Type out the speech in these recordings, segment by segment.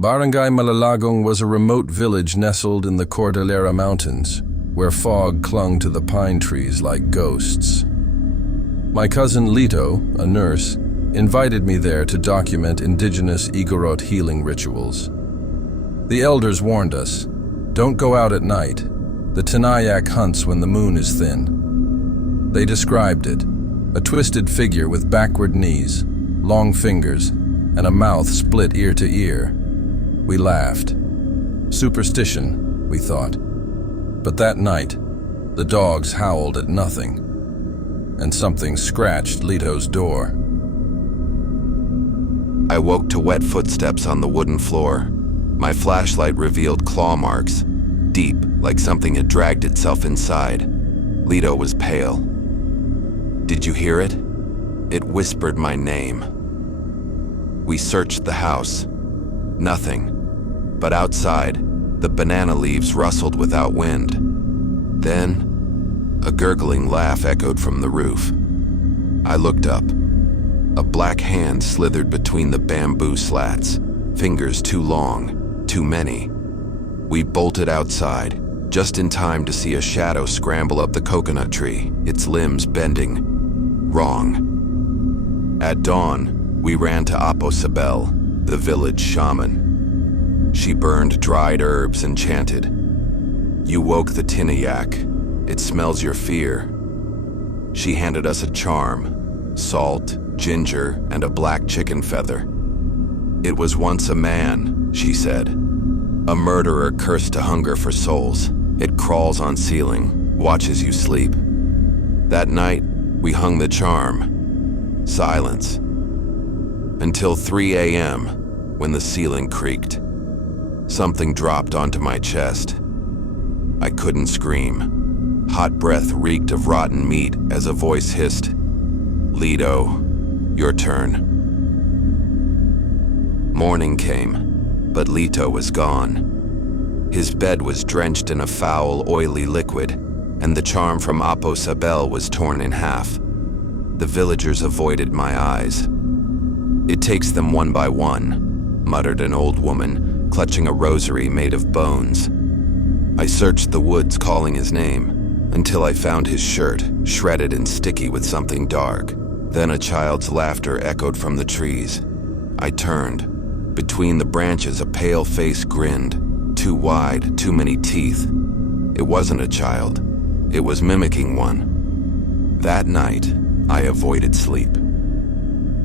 Barangay Malalagong was a remote village nestled in the Cordillera Mountains, where fog clung to the pine trees like ghosts. My cousin Lito, a nurse, invited me there to document indigenous Igorot healing rituals. The elders warned us, "Don't go out at night. The Tinayak hunts when the moon is thin." They described it, a twisted figure with backward knees, long fingers, and a mouth split ear to ear. We laughed. Superstition, we thought. But that night, the dogs howled at nothing, and something scratched Lito's door. I woke to wet footsteps on the wooden floor. My flashlight revealed claw marks, deep, like something had dragged itself inside. Lito was pale. "Did you hear it?" It whispered my name. We searched the house. Nothing. But outside, the banana leaves rustled without wind. Then, a gurgling laugh echoed from the roof. I looked up. A black hand slithered between the bamboo slats, fingers too long, too many. We bolted outside, just in time to see a shadow scramble up the coconut tree, its limbs bending. Wrong. At dawn, we ran to Apo Sabel, the village shaman. She burned dried herbs and chanted, "You woke the Tinayak. It smells your fear." She handed us a charm, salt, ginger, and a black chicken feather. "It was once a man," she said. "A murderer cursed to hunger for souls. It crawls on ceiling, watches you sleep." That night, we hung the charm. Silence. Until 3 a.m., when the ceiling creaked. Something dropped onto my chest. I couldn't scream. Hot breath reeked of rotten meat as a voice hissed, "Lito, your turn." Morning came, but Lito was gone. His bed was drenched in a foul, oily liquid, and the charm from Apo Sabel was torn in half. The villagers avoided my eyes. "It takes them one by one," muttered an old woman, clutching a rosary made of bones. I searched the woods calling his name, until I found his shirt, shredded and sticky with something dark. Then a child's laughter echoed from the trees. I turned. Between the branches, a pale face grinned, too wide, too many teeth. It wasn't a child. It was mimicking one. That night, I avoided sleep.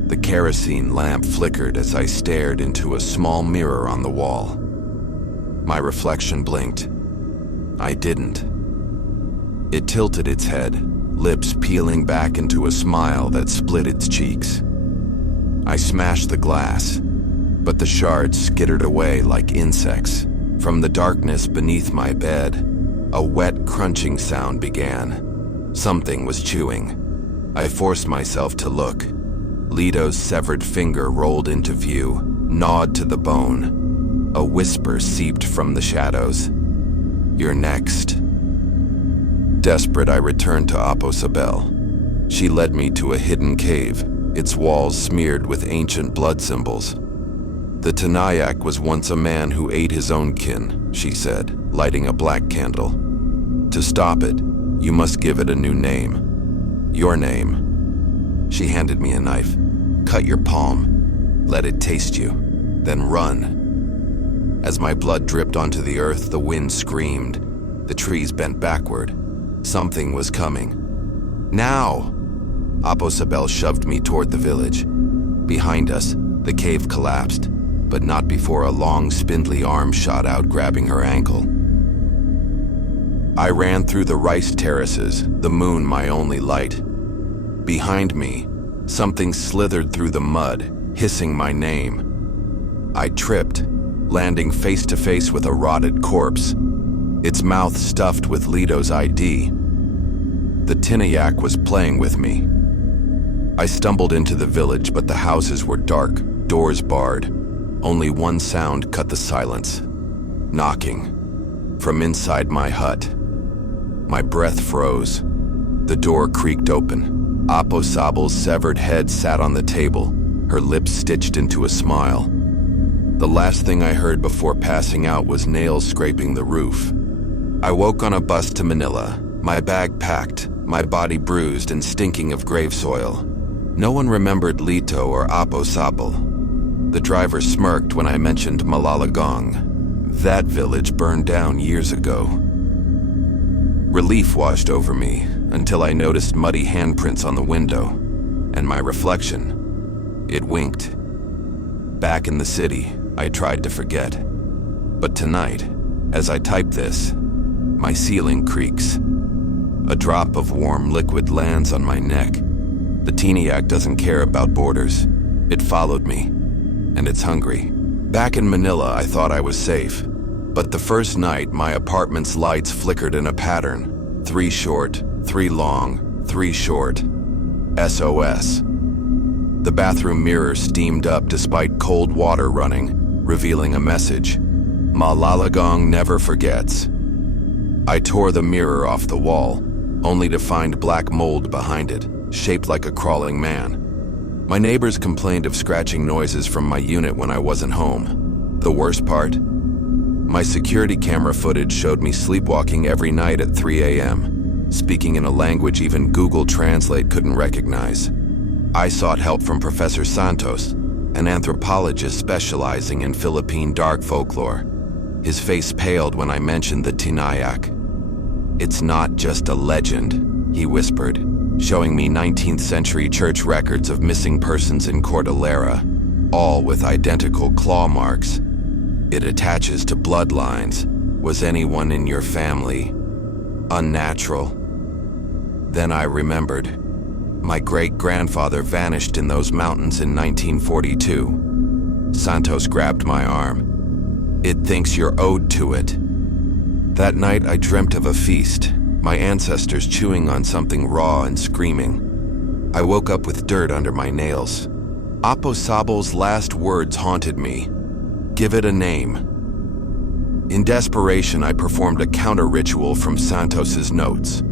The kerosene lamp flickered as I stared into a small mirror on the wall. My reflection blinked. I didn't. It tilted its head, lips peeling back into a smile that split its cheeks. I smashed the glass, but the shards skittered away like insects. From the darkness beneath my bed, a wet crunching sound began. Something was chewing. I forced myself to look. Lito's severed finger rolled into view, gnawed to the bone. A whisper seeped from the shadows. "You're next." Desperate, I returned to Apo Sabel. She led me to a hidden cave, its walls smeared with ancient blood symbols. "The Tinayak was once a man who ate his own kin," she said, lighting a black candle. "To stop it, you must give it a new name. Your name." She handed me a knife. "Cut your palm. Let it taste you. Then run." As my blood dripped onto the earth, the wind screamed. The trees bent backward. Something was coming. "Now!" Apo Sabel shoved me toward the village. Behind us, the cave collapsed, but not before a long, spindly arm shot out, grabbing her ankle. I ran through the rice terraces, the moon my only light. Behind me, something slithered through the mud, hissing my name. I tripped, landing face to face with a rotted corpse, its mouth stuffed with Lito's ID. The Tinayak was playing with me. I stumbled into the village, but the houses were dark, doors barred. Only one sound cut the silence. Knocking. From inside my hut. My breath froze. The door creaked open. Apo Sabel's severed head sat on the table, her lips stitched into a smile. The last thing I heard before passing out was nails scraping the roof. I woke on a bus to Manila, my bag packed, my body bruised and stinking of grave soil. No one remembered Lito or Apo Sabal. The driver smirked when I mentioned Malalagong. That village burned down years ago. Relief washed over me until I noticed muddy handprints on the window, and my reflection. It winked. Back in the city, I tried to forget. But tonight, as I type this, my ceiling creaks. A drop of warm liquid lands on my neck. The Tinayak doesn't care about borders. It followed me, and it's hungry. Back in Manila, I thought I was safe. But the first night, my apartment's lights flickered in a pattern. 3 short, 3 long, 3 short. SOS. The bathroom mirror steamed up despite cold water running, revealing a message. Malalagong never forgets. I tore the mirror off the wall, only to find black mold behind it, shaped like a crawling man. My neighbors complained of scratching noises from my unit when I wasn't home. The worst part? My security camera footage showed me sleepwalking every night at 3 a.m., speaking in a language even Google Translate couldn't recognize. I sought help from Professor Santos, an anthropologist specializing in Philippine dark folklore. His face paled when I mentioned the Tinayak. "It's not just a legend," he whispered, showing me 19th century church records of missing persons in Cordillera, all with identical claw marks. "It attaches to bloodlines. Was anyone in your family unnatural?" Then I remembered. My great-grandfather vanished in those mountains in 1942. Santos grabbed my arm. "It thinks you're owed to it." That night I dreamt of a feast, my ancestors chewing on something raw and screaming. I woke up with dirt under my nails. Apo Sabal's last words haunted me. "Give it a name." In desperation, I performed a counter-ritual from Santos's notes.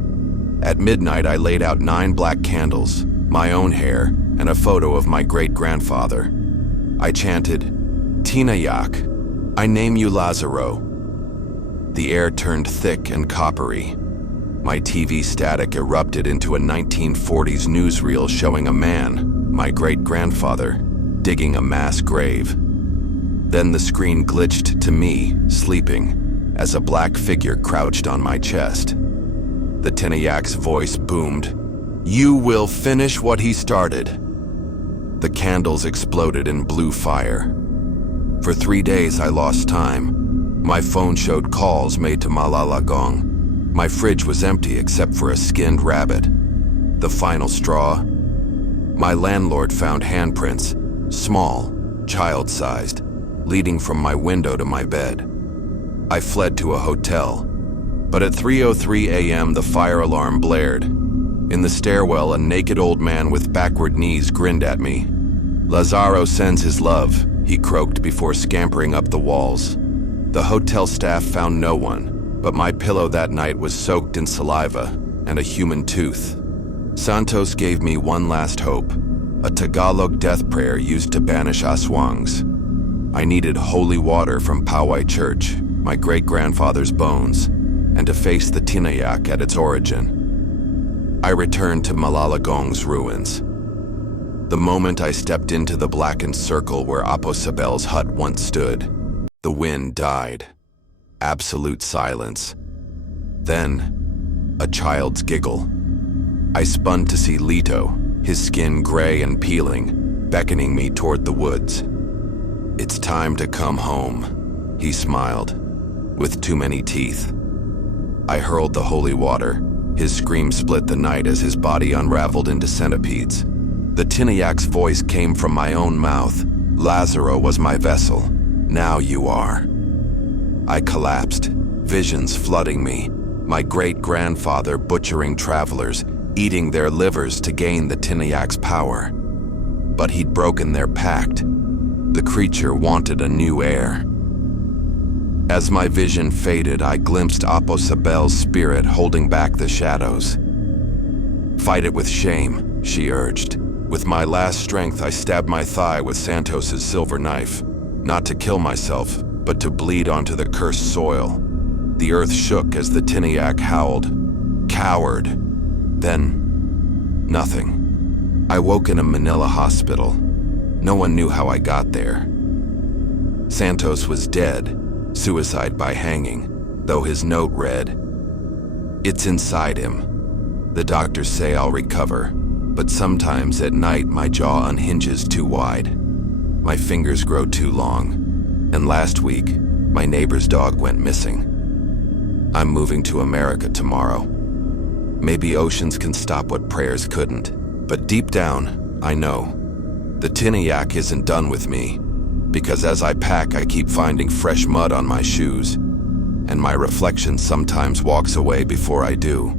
At midnight, I laid out 9 black candles, my own hair, and a photo of my great-grandfather. I chanted, "Tinayak, I name you Lazaro." The air turned thick and coppery. My TV static erupted into a 1940s newsreel showing a man, my great-grandfather, digging a mass grave. Then the screen glitched to me, sleeping, as a black figure crouched on my chest. The Tinayak's voice boomed, "You will finish what he started." The candles exploded in blue fire. For 3 days I lost time. My phone showed calls made to Malalagong. My fridge was empty except for a skinned rabbit. The final straw? My landlord found handprints, small, child-sized, leading from my window to my bed. I fled to a hotel, but at 3:03 a.m. the fire alarm blared. In the stairwell, a naked old man with backward knees grinned at me. "Lazaro sends his love," he croaked before scampering up the walls. The hotel staff found no one, but my pillow that night was soaked in saliva and a human tooth. Santos gave me one last hope, a Tagalog death prayer used to banish aswangs. I needed holy water from Poway Church, my great-grandfather's bones, and to face the Tinayak at its origin. I returned to Malalagong's ruins. The moment I stepped into the blackened circle where Apo Sabel's hut once stood, the wind died. Absolute silence. Then, a child's giggle. I spun to see Lito, his skin gray and peeling, beckoning me toward the woods. "It's time to come home," he smiled, with too many teeth. I hurled the holy water. His scream split the night as his body unraveled into centipedes. The Tinayak's voice came from my own mouth. "Lazaro was my vessel. Now you are." I collapsed, visions flooding me. My great-grandfather butchering travelers, eating their livers to gain the Tinayak's power. But he'd broken their pact. The creature wanted a new heir. As my vision faded, I glimpsed Apo Sabel's spirit holding back the shadows. "Fight it with shame," she urged. With my last strength, I stabbed my thigh with Santos's silver knife. Not to kill myself, but to bleed onto the cursed soil. The earth shook as the Tinayak howled, "Coward!" Then, nothing. I woke in a Manila hospital. No one knew how I got there. Santos was dead, suicide by hanging, though his note read, "It's inside him. The doctors say I'll recover, but sometimes at night my jaw unhinges too wide. My fingers grow too long, and last week, my neighbor's dog went missing. I'm moving to America tomorrow. Maybe oceans can stop what prayers couldn't, but deep down, I know. The Tinayak isn't done with me, because as I pack I keep finding fresh mud on my shoes, and my reflection sometimes walks away before I do.